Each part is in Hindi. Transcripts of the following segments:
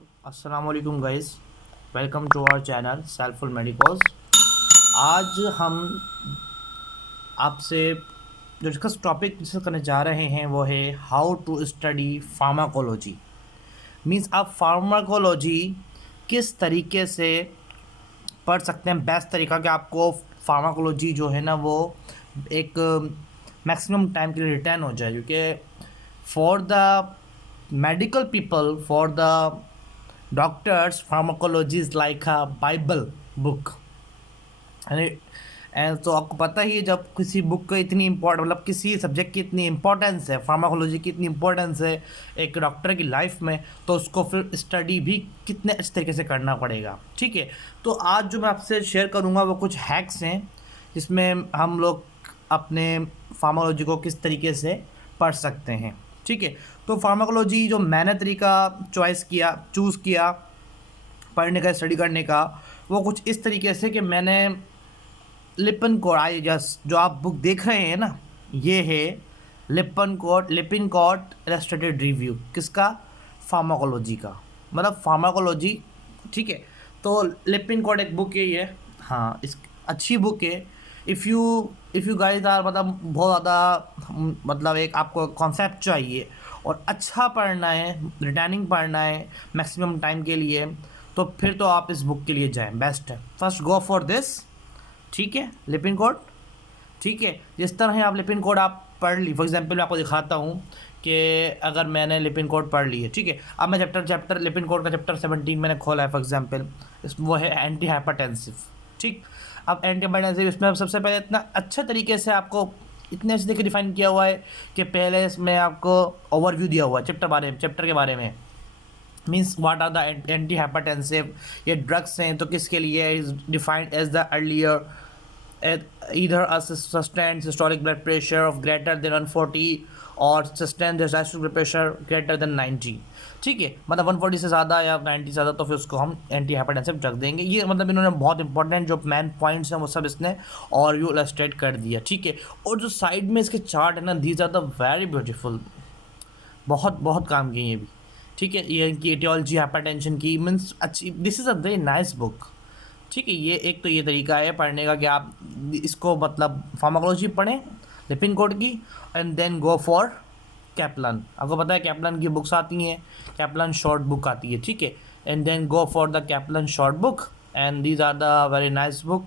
अस्सलामुअलैकुम guys, welcome to our channel सेल्फुल मेडिकोज। आज हम आपसे जो डिस्कस टॉपिक डिस्कस करने जा रहे हैं वो है how to study pharmacology. Means आप फार्माकोलॉजी किस तरीके से पढ़ सकते हैं। बेस्ट तरीका कि आपको फार्माकोलॉजी जो है ना वो एक मैक्सिमम टाइम के लिए रिटर्न हो जाए, क्योंकि for the medical people, for the doctors, pharmacology is like a Bible book. And तो आपको पता ही है, जब किसी बुक को इतनी इम्पोर्टेंट, मतलब किसी सब्जेक्ट की इतनी इंपॉर्टेंस है, फार्माकोलॉजी की इतनी इंपॉर्टेंस है एक डॉक्टर की लाइफ में, तो उसको फिर स्टडी भी कितने अच्छे तरीके से करना पड़ेगा। ठीक है, तो आज जो मैं आपसे शेयर करूँगा वो कुछ हैक्स हैं जिसमें हम लोग अपने फार्माकोलॉजी को किस तरीके से पढ़ सकते हैं। ठीक है, तो फार्माकोलॉजी जो मैंने तरीका चूज़ किया पढ़ने का, स्टडी करने का, वो कुछ इस तरीके से कि मैंने जो आप बुक देख रहे हैं ना, ये है लिपिनकोट इलस्ट्रेटेड रिव्यू। किसका? फार्माकोलॉजी का, मतलब फार्माकोलॉजी। ठीक है, तो लिपिनकोट एक बुक है ये। हाँ, इस अच्छी बुक है। इफ़ यू गाइस आर, मतलब बहुत ज़्यादा, मतलब एक आपको कॉन्सेप्ट चाहिए और अच्छा पढ़ना है, रिटर्निंग पढ़ना है मैक्सिमम टाइम के लिए, तो फिर तो आप इस बुक के लिए जाएं, बेस्ट है। First go for this. ठीक है, लिपिनकोट। ठीक है, जिस तरह आप लिपिनकोट आप पढ़ ली, फॉर एग्जांपल मैं आपको दिखाता हूँ कि अगर मैंने लिपिनकोट पढ़ ली है, ठीक है, अब मैं चैप्टर लिपिनकोट का चैप्टर 17 मैंने खोला है फॉर एग्जांपल, वो है एंटी हाइपरटेंसिव। ठीक, अब एंटी हाइपरटेंसिव इसमें सबसे पहले इतना अच्छा तरीके से आपको इतने अच्छे तरीके डिफाइन किया हुआ है कि पहले इसमें आपको ओवरव्यू दिया हुआ है चैप्टर के बारे में। Means what are the anti hypertensive, ये ड्रग्स हैं तो किसके लिए, is defined as the earlier either a sustained systolic blood pressure of greater than 140 और sustained diastolic blood pressure greater than 90। ठीक है, मतलब 140 से ज़्यादा या 90 से ज़्यादा, तो फिर उसको हम एंटी हाइपरटेंसिव ड्रग देंगे। ये मतलब इन्होंने बहुत इंपॉर्टेंट जो मैन पॉइंट्स हैं वो सब इसने और यू इलस्ट्रेट कर दिया। ठीक है, और जो साइड में इसके चार्ट है ना, these are the very beautiful, बहुत बहुत काम की ये भी। ठीक है, ये इनकी एटियोलॉजी हाइपरटेंशन की मीन्स अच्छी, this is a very nice book. ठीक है, ये एक तो ये तरीका है पढ़ने का कि आप इसको मतलब फार्माकोलॉजी पढ़ें लिपिनकोट की, and then go for Kaplan. आपको पता है कैप्लन की बुक्स आती हैं, कैप्लन शॉर्ट बुक आती है। ठीक है, and then go for the Kaplan short book, and these are the very nice book.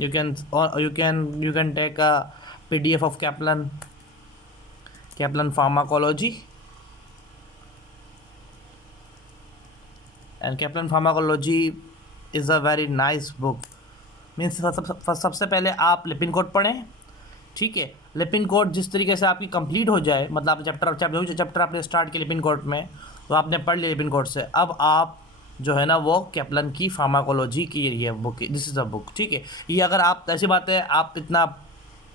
You can take a PDF of Kaplan pharmacology, and Kaplan pharmacology is a very nice book. Means सबसे पहले आप लिपिनकोट पढ़ें। ठीक है, लिपिनकोट जिस तरीके से आपकी कंप्लीट हो जाए, मतलब आप चैप्टर आपने स्टार्ट किया लिपिनकोट में, तो आपने पढ़ लिया लिपिनकोट से, अब आप जो है ना वो कैप्लन की फार्माकोलॉजी की ये book, this is a book. ठीक है, ये अगर आप, ऐसी बात है, आप इतना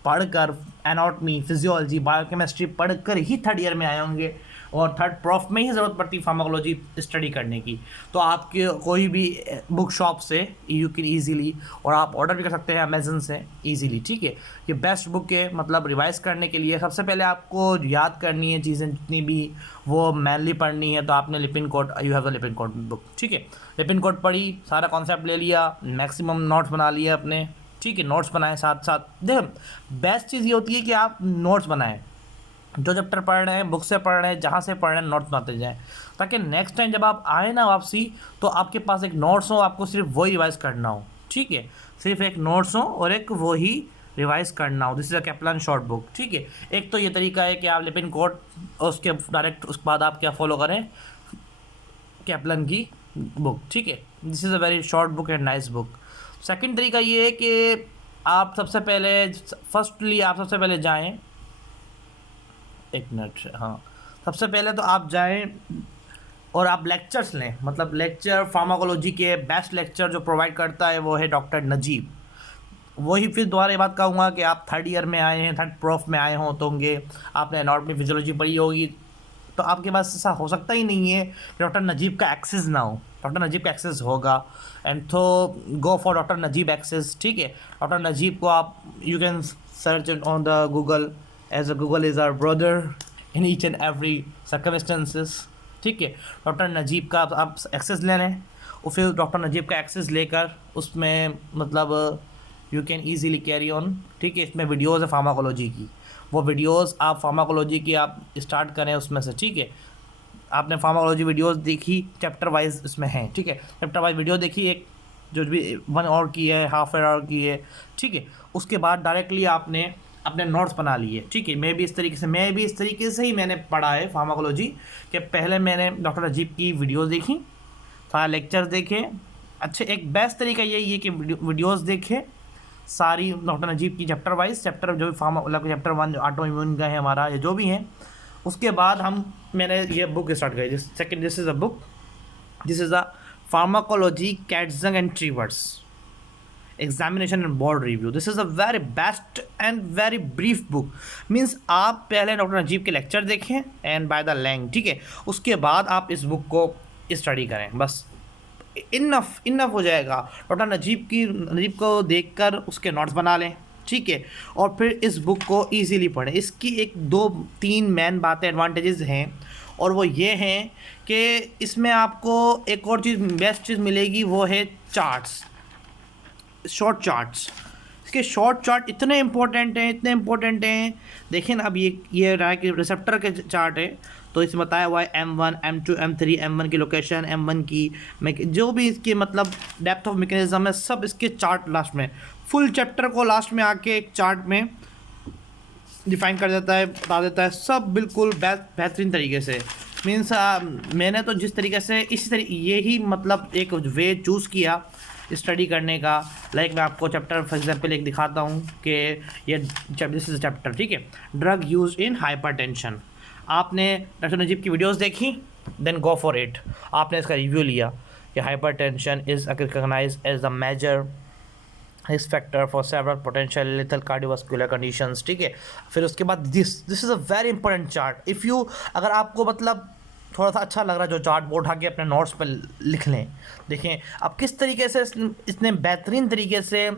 पढ़कर एनाटॉमी, फिजियोलॉजी, बायोकेमिस्ट्री पढ़कर ही थर्ड ईयर में आए होंगे और थर्ड प्रोफ में ही ज़रूरत पड़ती फार्माकोलॉजी स्टडी करने की, तो आपके कोई भी बुक शॉप से यू कैन ईजीली, और आप ऑर्डर भी कर सकते हैं अमेजन से ईजीली। ठीक है, ये बेस्ट बुक है, मतलब रिवाइज करने के लिए। सबसे पहले आपको याद करनी है चीज़ें जितनी भी, वो मैनली पढ़नी है, तो आपने लिपिनकोट, यू हैव द लिपिनकोट बुक। ठीक है, लिपिनकोट पढ़ी, सारा कॉन्सेप्ट ले लिया, मैक्सिमम नोट्स बना लिए अपने। ठीक है, नोट्स बनाएं साथ साथ। देखो, बेस्ट चीज़ ये होती है कि आप नोट्स बनाएं, जो चैप्टर पढ़ रहे हैं, बुक से पढ़ रहे हैं, जहाँ से पढ़ रहे हैं, नोट्स बनाते जाएं, ताकि नेक्स्ट टाइम जब आप आए ना वापसी, तो आपके पास एक नोट्स हो, आपको सिर्फ वही रिवाइज करना हो। ठीक है, सिर्फ एक नोट्स हो और एक वही रिवाइज करना हो। This is a Kaplan short book. ठीक है, एक तो ये तरीका है कि आप लिपिनकोट, उसके डायरेक्ट उसके बाद आप क्या फॉलो करें, कैप्लन की बुक। ठीक है, this is a very short book and nice book. Second तरीका ये है कि आप सबसे पहले जाएं, एक मिनट, हाँ, सबसे पहले तो आप जाएं और आप लेक्चर्स लें, मतलब लेक्चर फार्माकोलॉजी के बेस्ट लेक्चर जो प्रोवाइड करता है वो है डॉक्टर नजीब। वही फिर दोबारा ये बात कहूँगा कि आप थर्ड ईयर में आए हैं, थर्ड प्रोफ में आए हों, तो होंगे, आपने एनाटॉमी फिजियोलॉजी पढ़ी होगी, तो आपके पास ऐसा हो सकता ही नहीं है कि डॉक्टर नजीब का एक्सेस ना हो। डॉक्टर नजीब का एक्सेस होगा, एंड तो go for doctor Najeeb access. ठीक है, डॉक्टर नजीब को आप, you can search on the Google, as a Google is our brother in each and every circumstances. ठीक है। डॉक्टर नजीब का आप एक्सेस ले लें और फिर डॉक्टर नजीब का एक्सेस लेकर उसमें मतलब you can easily carry on, ठीक है। इसमें वीडियोज़ है फार्माकोलॉजी की, वो वीडियोज़ आप फार्माकोलॉजी की आप स्टार्ट करें उसमें से, ठीक है। आपने फार्माकोलॉजी वीडियोज़ देखी, चैप्टर वाइज इसमें है, ठीक है। चैप्टर वाइज वीडियो देखी, एक जो भी 1 आवर की है, हाफ एन आवर की है, ठीक है। उसके बाद डायरेक्टली आपने अपने नोट्स बना लिए, ठीक है। मैं भी इस तरीके से ही मैंने पढ़ा है फार्माकोलॉजी, कि पहले मैंने डॉक्टर नजीब की वीडियोज़ देखी, सारे लेक्चर्स देखे। अच्छे एक बेस्ट तरीका यही है कि वीडियोज़ देखें सारी डॉक्टर नजीब की चैप्टर वाइज, चैप्टर जो भी फार्मा चैप्टर 1 ऑटो इम्यून का है हमारा, ये जो भी है। उसके बाद मैंने ये बुक स्टार्ट करी, this is a pharmacology Katzung and Trevor's examination and board review. This is a very best and very brief book. Means आप पहले डॉक्टर नजीब के लेक्चर देखें एंड बाय द लैंग, ठीक है। उसके बाद आप इस बुक को स्टडी करें, बस इनफ हो जाएगा। डॉक्टर नजीब को देखकर उसके नोट्स बना लें, ठीक है। और फिर इस बुक को इजीली पढ़ें। इसकी 1-2-3 मेन बातें एडवांटेजेस हैं, और वो ये हैं कि इसमें आपको एक और चीज़ बेस्ट चीज़ मिलेगी, वो है चार्ट्स, शॉर्ट चार्ट्स। इसके शॉर्ट चार्ट इतने इंपॉर्टेंट हैं। देखिए ना, अब ये रहा कि रिसेप्टर के चार्ट है, तो इसमें बताया हुआ है M1, M2, M3, M1 की लोकेशन, M1 की जो भी इसकी मतलब डेप्थ ऑफ मैकेनिज्म है, सब इसके चार्ट लास्ट में, फुल चैप्टर को लास्ट में आके एक चार्ट में डिफाइन कर देता है, बता देता है सब बिल्कुल बेहतरीन तरीके से। मीन्स मैंने तो जिस तरीके से यही मतलब एक वे चूज़ किया स्टडी करने का। लाइक मैं आपको चैप्टर फॉर एग्जांपल एक दिखाता हूँ कि ये दिस इज चैप्टर, ठीक है, ड्रग यूज इन हाइपरटेंशन। आपने डॉक्टर नजीब की वीडियोस देखी, देन गो फॉर इट। आपने इसका रिव्यू लिया कि hypertension is recognised as the major risk factor for several potential lethal cardiovascular conditions, ठीक है। फिर उसके बाद this is a very important chart. If you अगर आपको मतलब थोड़ा सा अच्छा लग रहा है जो चार्ट बोर्ड उठा के अपने नोट्स पर लिख लें। देखें अब किस तरीके से इसने बेहतरीन तरीके से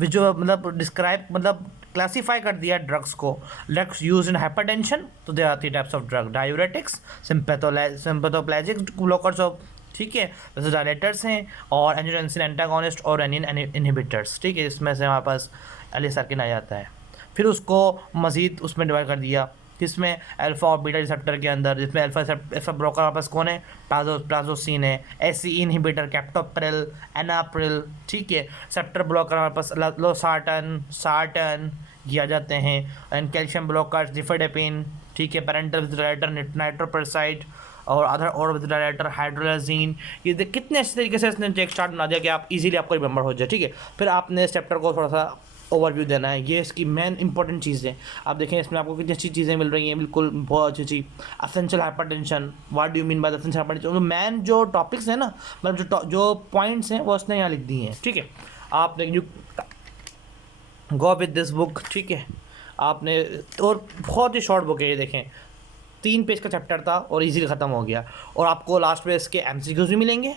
जो मतलब डिस्क्राइब मतलब क्लासीफाई कर दिया ड्रग्स को। ड्रग्स यूज इन हाइपरटेंशन, तो there are 3 types of drug, diuretics, sympathoplegic blockers of, ठीक है, जैसे डायलेटर्स हैं, और एंजियोटेंसिन एंटागोनिस्ट और रेनिन इनहिबिटर्स, ठीक है। इसमें से हमारे पास एलिसार्किन आ जाता है। फिर उसको मज़ीद उसमें डिवाइड कर दिया किसमें, अल्फा और बीटा रिसेप्टर के अंदर, जिसमें अल्फा ब्रोकर हमारे पास कौन है, प्लाजोसिन है, एसी इनहिबिटर कैप्टोप्रिल, एनाप्रिल, ठीक है। रिसेप्टर ब्लॉकर हमारे पास लोसार्टन, सार्टन किया जाते हैं, एंड कैल्शियम ब्लॉकर डिफेडेपिन, ठीक है, पेरेंटल विथड्राइटर नाइट्रोपेरोसाइड, और अदर और विथड्राइटर हाइड्रोलाजीन। ये कितने अच्छे तरीके से इसने एक चार्ट बना दिया कि आप इजीली आपको रिमेंबर हो जाए, ठीक है। फिर आपने इस चैप्टर को थोड़ा सा ओवरव्यू देना है, ये इसकी मेन इंपॉर्टेंट चीज़ें। आप देखें इसमें आपको कितनी अच्छी चीज़ें मिल रही हैं, बिल्कुल बहुत अच्छी। Essential hypertension, what do you mean by essential hypertension, तो मेन जो टॉपिक्स हैं ना, मतलब जो पॉइंट्स हैं वो उसने यहाँ लिख दिए हैं, ठीक है। आपने you go with this book, ठीक है। आपने और बहुत ही शॉर्ट बुक है ये, देखें 3 पेज का चैप्टर था और इजीली ख़त्म हो गया। और आपको लास्ट में इसके MCQs भी मिलेंगे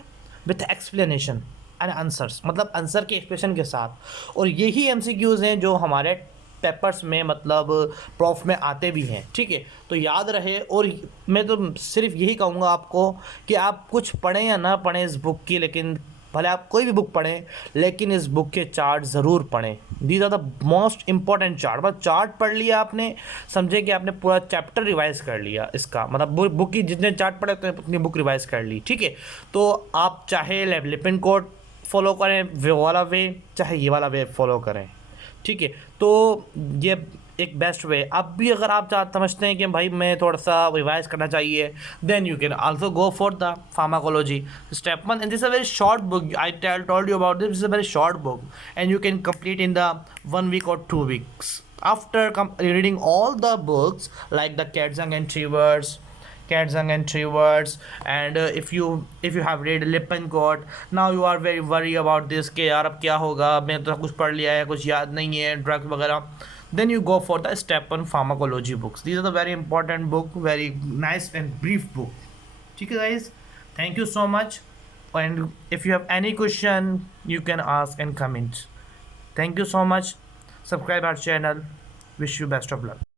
विथ एक्सप्लेनेशन एंड आंसर्स, मतलब आंसर के एक्सप्रेशन के साथ। और यही MCQs हैं जो हमारे पेपर्स में मतलब प्रॉफ में आते भी हैं, ठीक है। तो याद रहे। और मैं तो सिर्फ यही कहूँगा आपको कि आप कुछ पढ़ें या ना पढ़ें इस बुक की, लेकिन भले आप कोई भी बुक पढ़ें, लेकिन इस बुक के चार्ट ज़रूर पढ़ें। These are the most important chart. बस चार्ट पढ़ लिया आपने, समझे कि आपने पूरा चैप्टर रिवाइज कर लिया इसका, मतलब बुक की जितने चार्ट पढ़े उतनी बुक रिवाइज कर ली, ठीक है। तो आप चाहे लिपिन-कोड फॉलो करें वो वाला वे, चाहे ये वाला वे फॉलो करें, ठीक है। तो ये एक बेस्ट वे। अब भी अगर आप समझते हैं कि भाई मैं थोड़ा सा रिवाइज करना चाहिए, then you can also go for the pharmacology step 1, and this is a very short book. I told you about this is a very short book, and you can complete in the 1 week or 2 weeks after reading all the books like the Katzung and Trivers, and if you have read Lippincott, now you are very worried about this कि यार अब क्या होगा, मैं तो कुछ पढ़ लिया है, कुछ याद नहीं है, ड्रग वगैरह, then you go for the step 1 pharmacology books. These are the very important book, very nice and brief book, ठीक है guys. Thank you so much, and if you have any question you can ask and comment. Thank you so much. Subscribe our channel. Wish you best of luck.